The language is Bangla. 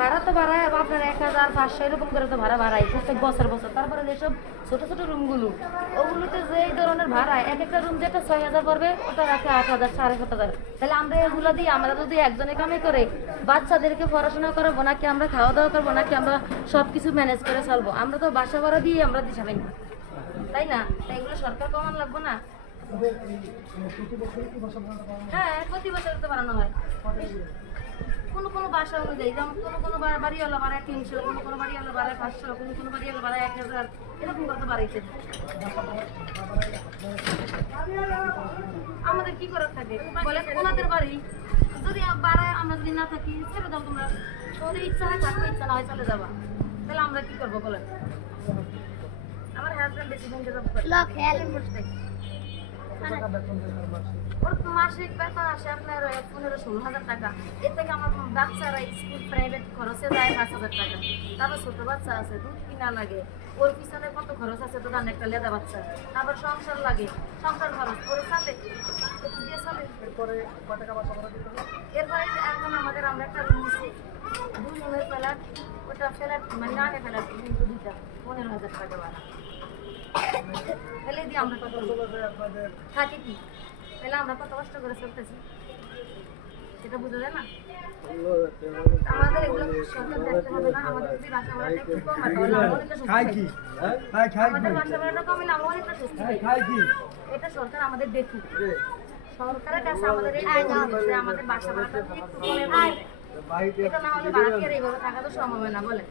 ভাড়া তো ভাড়ায় আপনার এক হাজার পাঁচশো এরকম করে তো ভাড়া বাড়ায় প্রত্যেক বছর বছর। তারপরে যেসব ছোট ছোট রুমগুলো ওগুলোতে যে এই ধরনের ভাড়া এক একটা রুম যেটা ছয় হাজার পড়বে ওটা রাখে আট হাজার সাড়ে সাত হাজার। তাহলে আমরা এগুলো দিই আমরা যদি একজনে কামে করে বাচ্চাদেরকে পড়াশোনা করাবো নাকি আমরা খাওয়া দাওয়া করব নাকি আমরা সব কিছু ম্যানেজ করে চলবো? আমরা তো বাসা ভাড়া দিয়ে আমরা দিশাবেন না তাই না? তাই এগুলো সরকার কমান লাগবো না? হ্যাঁ প্রতি বছর তো বাড়ানো হয়। কোনো কোনো বাসা অনুযায়ী যেমন কোনো কোনো বা- বাড়িওয়ালা বাড়ায় তিনশো কোনো কোনো বাড়িওয়ালা বাড়ায় পাঁচশো কোনো কোনো বাড়িওয়ালা বাড়ায় এক হাজার এরকম করতে বাড়াইছে। আমাদের কি করার থাকে? বলে ওনাদের বাড়ি যদি বাড়ায় আমরা যদি না থাকি ছেড়ে দাও তোমরা। তোমাদের ইচ্ছা হয় থাকবে ইচ্ছা না হয় চলে যাবা। তাহলে আমরা কি করব বলেন? আমার হাজব্যান্ড বেশি যাব লক হেল ওর মাসিক বেতন আসে আপনার পনেরো ষোলো হাজার টাকা। এর থেকে আমার বাচ্চারা স্কুল প্রাইভেট খরচে যায় পাঁচ হাজার টাকা। তারপর ছোট বাচ্চা আছে দুধ কিনা লাগে। ওর পিছনে কত খরচ আছে তো জানে একটা লেদা বাচ্চা। তারপর সংসার লাগে সংসার খরচ। ওর সাথে দিয়ে চলে। এরপরে যে এখন আমাদের আমরা একটা রুম নিচ্ছি দুই রুমের ফ্ল্যাট ওটা ফ্ল্যাট মানে আগে ফ্ল্যাট কিন্তু দুইটা পনেরো হাজার টাকা ভাড়া। ফেলে দিয়ে আমরা কত থাকে কি? তাহলে আমরা কত কষ্ট করে চলতেছি সেটা বুঝা যায় না? আমাদের এগুলো সরকার দেখতে হবে না আমাদের যদি বাসা ভাড়াটা একটু কমাতে হবে আমরা অনেকটা সুস্থ খাই কি? খাই খাই আমাদের বাসা ভাড়াটা কমিলে আমরা অনেকটা সুস্থ খাই কি? এটা সরকার আমাদের দেখুক। সরকারের কাছে আমাদের এই আইন আমাদের বাসা ভাড়াটা একটু কমে এটা না হলে ভাড়া এইভাবে থাকা তো সম্ভব না বলে।